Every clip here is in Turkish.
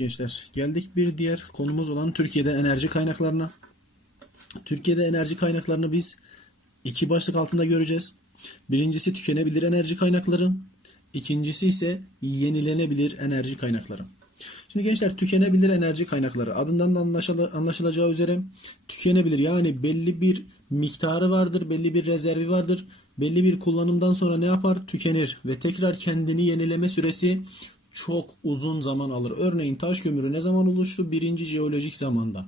gençler geldik bir diğer konumuz olan Türkiye'de enerji kaynaklarına. Türkiye'de enerji kaynaklarını biz iki başlık altında göreceğiz. Birincisi tükenebilir enerji kaynakları. İkincisi ise yenilenebilir enerji kaynakları. Şimdi gençler tükenebilir enerji kaynakları adından da anlaşıla- anlaşılacağı üzere tükenebilir yani belli bir miktarı vardır, belli bir rezervi vardır. Belli bir kullanımdan sonra ne yapar? Tükenir ve tekrar kendini yenileme süresi çok uzun zaman alır. Örneğin taş kömürü ne zaman oluştu? Birinci jeolojik zamanda.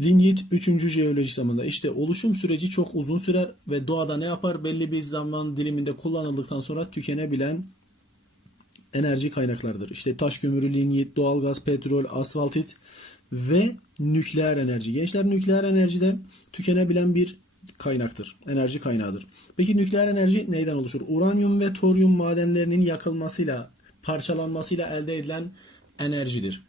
Linyit 3. jeolojik zamanda. İşte oluşum süreci çok uzun sürer ve doğada ne yapar? Belli bir zaman diliminde kullanıldıktan sonra tükenebilen enerji kaynaklarıdır. İşte taş kömürü, linyit, doğalgaz, petrol, asfaltit ve nükleer enerji. Gençler nükleer enerji de tükenebilen bir kaynaktır. Enerji kaynağıdır. Peki nükleer enerji neyden oluşur? Uranyum ve toryum madenlerinin yakılmasıyla, parçalanmasıyla elde edilen enerjidir.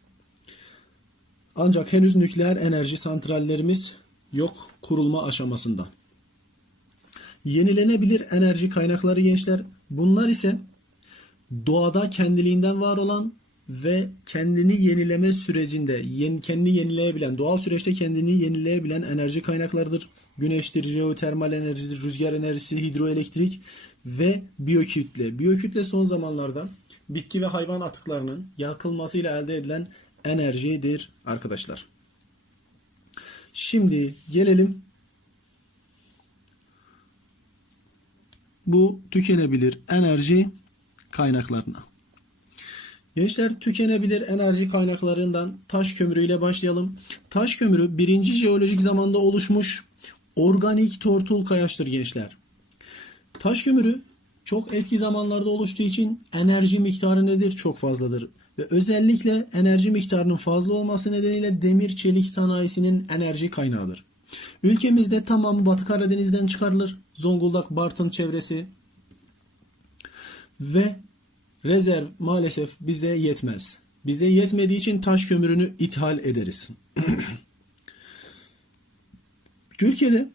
Ancak henüz nükleer enerji santrallerimiz yok kurulma aşamasında. Yenilenebilir enerji kaynakları gençler bunlar ise doğada kendiliğinden var olan ve kendini yenileme sürecinde yeni, kendini yenileyebilen, doğal süreçte kendini yenileyebilen enerji kaynaklarıdır. Güneştir, jeotermal enerjidir, rüzgar enerjisi, hidroelektrik ve biyokütle. Biyokütle son zamanlarda bitki ve hayvan atıklarının yakılmasıyla elde edilen enerjidir arkadaşlar. Şimdi gelelim bu tükenebilir enerji kaynaklarına. Gençler tükenebilir enerji kaynaklarından taş kömürüyle başlayalım. Taş kömürü birinci jeolojik zamanda oluşmuş organik tortul kayaçtır gençler. Taş kömürü çok eski zamanlarda oluştuğu için enerji miktarı nedir? Çok fazladır. Ve özellikle enerji miktarının fazla olması nedeniyle demir çelik sanayisinin enerji kaynağıdır. Ülkemizde tamamı Batı Karadeniz'den çıkarılır. Zonguldak, Bartın çevresi ve rezerv maalesef bize yetmez. Bize yetmediği için taş kömürünü ithal ederiz. Türkiye'de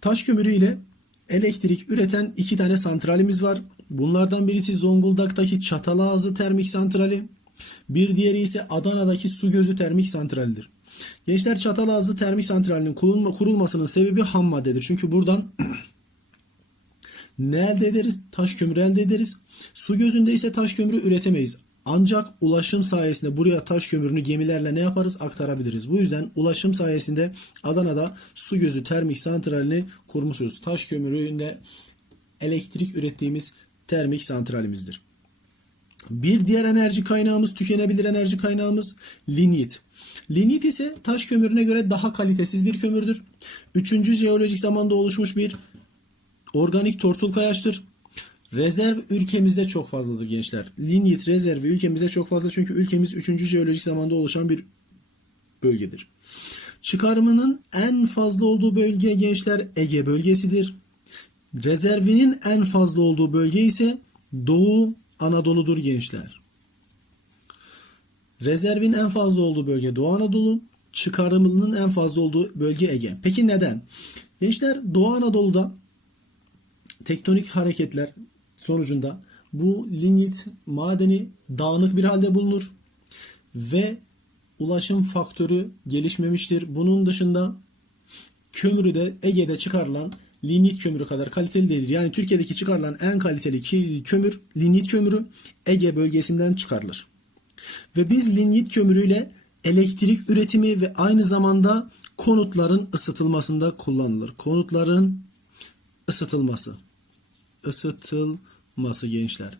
taş kömürü ile elektrik üreten iki tane santralimiz var. Bunlardan birisi Zonguldak'taki Çatalazı Termik Santrali. Bir diğeri ise Adana'daki Su Gözü Termik Santrali'dir. Gençler Çatalazı Termik Santrali'nin kurulma- kurulmasının sebebi ham maddedir. Çünkü buradan ne elde ederiz? Taş kömürü elde ederiz. Su gözünde ise taş kömürü üretemeyiz. Ancak ulaşım sayesinde buraya taş kömürünü gemilerle ne yaparız? Aktarabiliriz. Bu yüzden ulaşım sayesinde Adana'da su gözü termik santralini kurmuşuz. Taş kömüründe elektrik ürettiğimiz termik santralimizdir. Bir diğer enerji kaynağımız, tükenebilir enerji kaynağımız linyit. Linyit ise taş kömürüne göre daha kalitesiz bir kömürdür. Üçüncü jeolojik zamanda oluşmuş bir organik tortul kayaçtır. Rezerv ülkemizde çok fazladır gençler. Linyit rezervi ülkemizde çok fazla çünkü ülkemiz 3. jeolojik zamanda oluşan bir bölgedir. Çıkarımının en fazla olduğu bölge gençler Ege bölgesidir. Rezervinin en fazla olduğu bölge ise Doğu Anadolu'dur gençler. Rezervin en fazla olduğu bölge Doğu Anadolu, çıkarımının en fazla olduğu bölge Ege. Peki neden? Gençler Doğu Anadolu'da tektonik hareketler sonucunda bu lignit madeni dağınık bir halde bulunur ve ulaşım faktörü gelişmemiştir. Bunun dışında kömürü de Ege'de çıkarılan lignit kömürü kadar kaliteli değildir. Yani Türkiye'deki çıkarılan en kaliteli kömür lignit kömürü Ege bölgesinden çıkarılır. Ve biz lignit kömürüyle elektrik üretimi ve aynı zamanda konutların ısıtılmasında kullanılır. Konutların ısıtılması. Isıtılması gençler.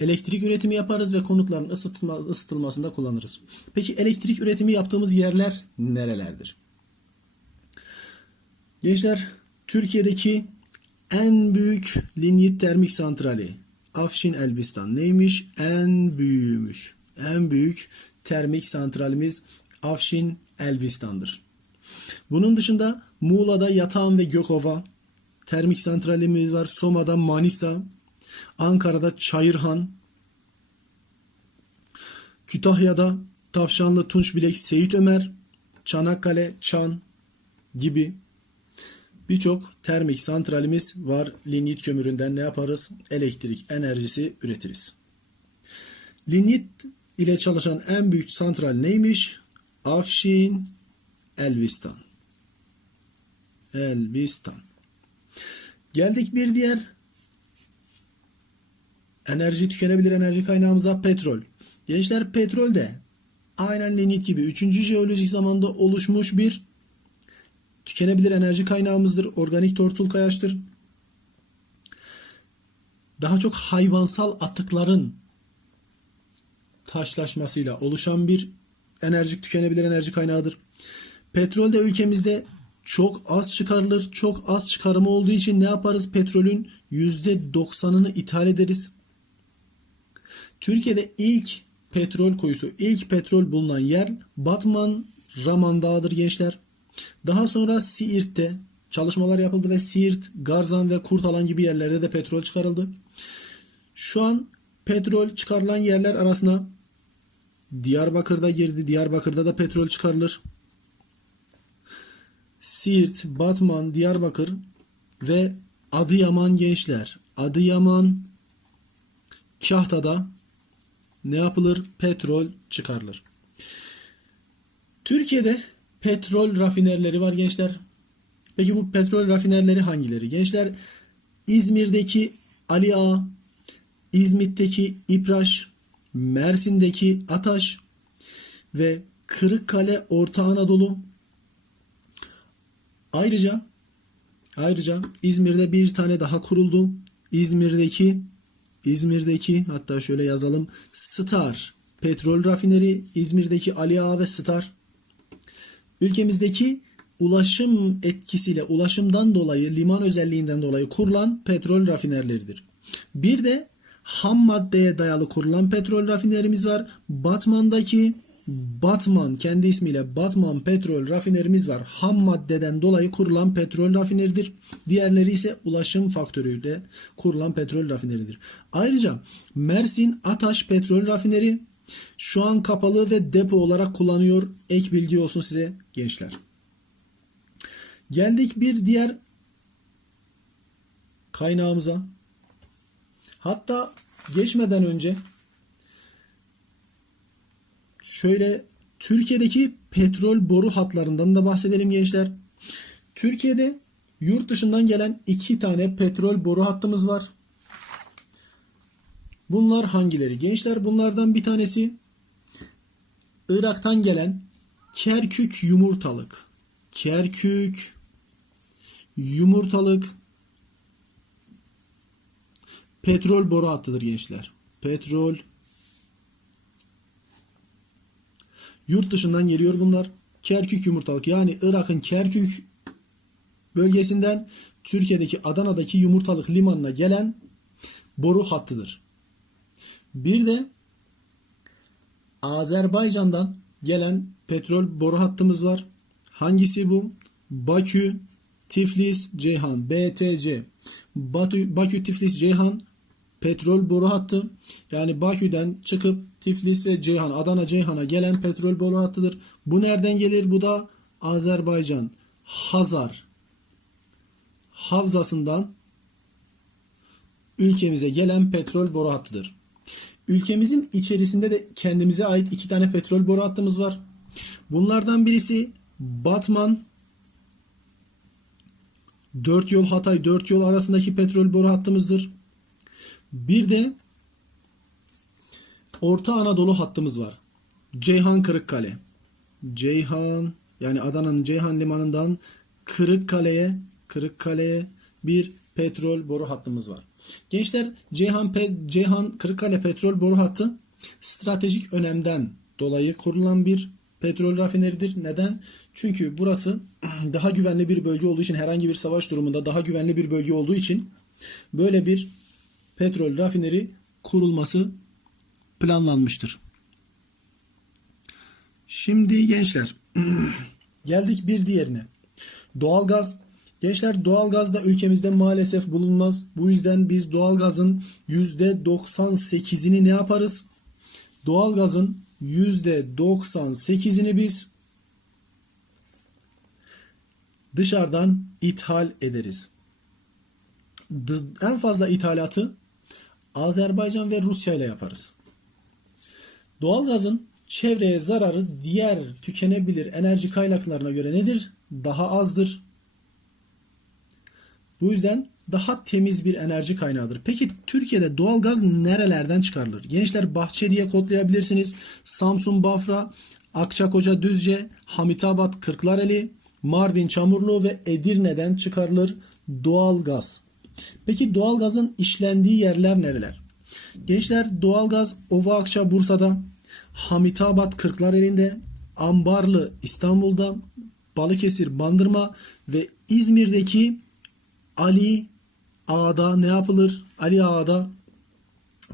Elektrik üretimi yaparız ve konutların ısıtılma, ısıtılmasında kullanırız. Peki elektrik üretimi yaptığımız yerler nerelerdir? Gençler Türkiye'deki en büyük linyit termik santrali Afşin Elbistan neymiş? En büyüğümüş. En büyük termik santralimiz Afşin Elbistan'dır. Bunun dışında Muğla'da Yatağan ve Gökova termik santralimiz var. Soma'da Manisa, Ankara'da Çayırhan, Kütahya'da Tavşanlı Tunçbilek Seyit Ömer, Çanakkale Çan gibi birçok termik santralimiz var. Linyit kömüründen ne yaparız? Elektrik enerjisi üretiriz. Linyit ile çalışan en büyük santral neymiş? Afşin Elbistan. Elbistan. Geldik bir diğer enerji tükenebilir enerji kaynağımıza petrol. Gençler petrol de aynen lignit gibi 3. jeolojik zamanda oluşmuş bir tükenebilir enerji kaynağımızdır. Organik tortul kayaçtır. Daha çok hayvansal atıkların taşlaşmasıyla oluşan bir enerjik tükenebilir enerji kaynağıdır. Petrol de ülkemizde çok az çıkarılır. Çok az çıkarımı olduğu için ne yaparız? Petrolün %90'ını ithal ederiz. Türkiye'de ilk petrol kuyusu, ilk petrol bulunan yer Batman Raman Dağı'dır gençler. Daha sonra Siirt'te çalışmalar yapıldı ve Siirt, Garzan ve Kurtalan gibi yerlerde de petrol çıkarıldı. Şu an petrol çıkarılan yerler arasına Diyarbakır'da girdi. Diyarbakır'da da petrol çıkarılır. Siirt, Batman, Diyarbakır ve Adıyaman gençler. Adıyaman, Kahta'da ne yapılır? Petrol çıkarılır. Türkiye'de petrol rafinerleri var gençler. Peki bu petrol rafinerleri hangileri? Gençler İzmir'deki Ali Ağa, İzmit'teki İpraş, Mersin'deki Ataş ve Kırıkkale Orta Anadolu. Ayrıca ayrıca İzmir'de bir tane daha kuruldu. İzmir'deki İzmir'deki hatta şöyle yazalım Star Petrol Rafineri İzmir'deki Ali Ağa ve Star ülkemizdeki ulaşım etkisiyle ulaşımdan dolayı liman özelliğinden dolayı kurulan petrol rafinerleridir. Bir de ham maddeye dayalı kurulan petrol rafinerimiz var. Batman'daki Batman kendi ismiyle Batman petrol rafinerimiz var. Ham maddeden dolayı kurulan petrol rafineridir. Diğerleri ise ulaşım faktörüyle kurulan petrol rafineridir. Ayrıca Mersin Ataş petrol rafineri şu an kapalı ve depo olarak kullanıyor. Ek bilgi olsun size gençler. Geldik bir diğer kaynağımıza. Hatta geçmeden önce şöyle Türkiye'deki petrol boru hatlarından da bahsedelim gençler. Türkiye'de yurt dışından gelen iki tane petrol boru hattımız var. Bunlar hangileri? Gençler bunlardan bir tanesi Irak'tan gelen Kerkük yumurtalık. Kerkük yumurtalık petrol boru hattıdır gençler. Petrol yurt dışından geliyor bunlar. Kerkük yumurtalık yani Irak'ın Kerkük bölgesinden Türkiye'deki Adana'daki yumurtalık limanına gelen boru hattıdır. Bir de Azerbaycan'dan gelen petrol boru hattımız var. Hangisi bu? Bakü, Tiflis, Ceyhan, BTC. Bakü, Bakü Tiflis, Ceyhan petrol boru hattı. Yani Bakü'den çıkıp Tiflis ve Ceyhan, Adana Ceyhan'a gelen petrol boru hattıdır. Bu nereden gelir? Bu da Azerbaycan, Hazar havzasından ülkemize gelen petrol boru hattıdır. Ülkemizin içerisinde de kendimize ait iki tane petrol boru hattımız var. Bunlardan birisi Batman 4 yol Hatay 4 yol arasındaki petrol boru hattımızdır. Bir de Orta Anadolu hattımız var. Ceyhan Kırıkkale. Ceyhan yani Adana'nın Ceyhan limanından Kırıkkale'ye Kırıkkale'ye bir petrol boru hattımız var. Gençler Ceyhan Pe Ceyhan Kırıkkale petrol boru hattı stratejik önemden dolayı kurulan bir petrol rafineridir. Neden? Çünkü burası daha güvenli bir bölge olduğu için herhangi bir savaş durumunda daha güvenli bir bölge olduğu için böyle bir petrol rafineri kurulması planlanmıştır. Şimdi gençler geldik bir diğerine. Doğalgaz. Gençler doğalgaz da ülkemizde maalesef bulunmaz. Bu yüzden biz doğalgazın %98'ini ne yaparız? Doğalgazın %98'ini biz dışarıdan ithal ederiz. En fazla ithalatı Azerbaycan ve Rusya ile yaparız. Doğalgazın çevreye zararı diğer tükenebilir enerji kaynaklarına göre nedir? Daha azdır. Bu yüzden daha temiz bir enerji kaynağıdır. Peki Türkiye'de doğalgaz nerelerden çıkarılır? Gençler Bahçe diye kodlayabilirsiniz. Samsun Bafra, Akçakoca Düzce, Hamitabat Kırklareli, Mardin Çamurlu ve Edirne'den çıkarılır doğalgaz. Peki doğalgazın işlendiği yerler nereler? Gençler doğalgaz Ova Akça Bursa'da, Hamitabat Kırklareli'nde, Ambarlı İstanbul'da, Balıkesir Bandırma ve İzmir'deki Ali Ağa'da ne yapılır? Ali Ağa'da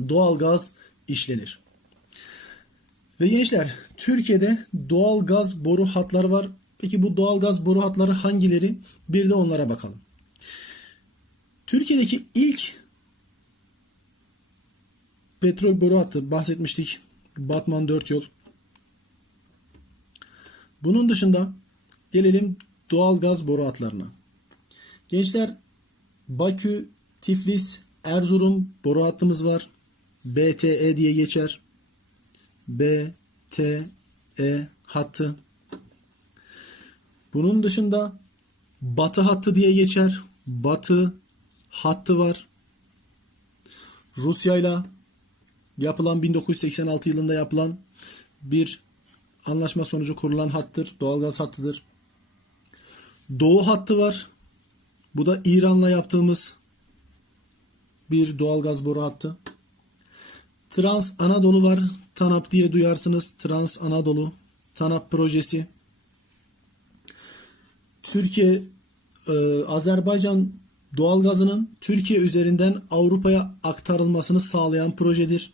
doğalgaz işlenir. Ve gençler Türkiye'de doğalgaz boru hatları var. Peki bu doğalgaz boru hatları hangileri? Bir de onlara bakalım. Türkiye'deki ilk petrol boru hattı bahsetmiştik. Batman 4 yol. Bunun dışında gelelim doğalgaz boru hatlarına. Gençler Bakü, Tiflis, Erzurum boru hattımız var. BTE diye geçer. BTE hattı. Bunun dışında Batı hattı diye geçer. Batı hattı var. Rusya ile yapılan 1986 yılında yapılan bir anlaşma sonucu kurulan hattır. Doğalgaz hattıdır. Doğu hattı var. Bu da İran'la yaptığımız bir doğalgaz boru hattı. Trans Anadolu var. TANAP diye duyarsınız. Trans Anadolu. TANAP projesi. Türkiye, e, Azerbaycan doğalgazının Türkiye üzerinden Avrupa'ya aktarılmasını sağlayan projedir.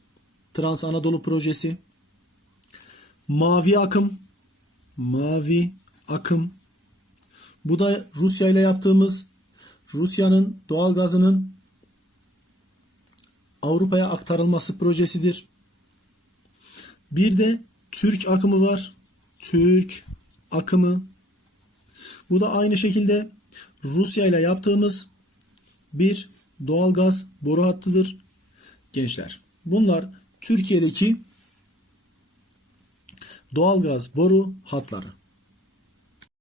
Trans Anadolu projesi. Mavi akım. Mavi akım. Bu da Rusya ile yaptığımız Rusya'nın doğalgazının Avrupa'ya aktarılması projesidir. Bir de Türk akımı var. Türk akımı. Bu da aynı şekilde Rusya ile yaptığımız bir doğalgaz boru hattıdır. Gençler bunlar Türkiye'deki doğalgaz boru hatları.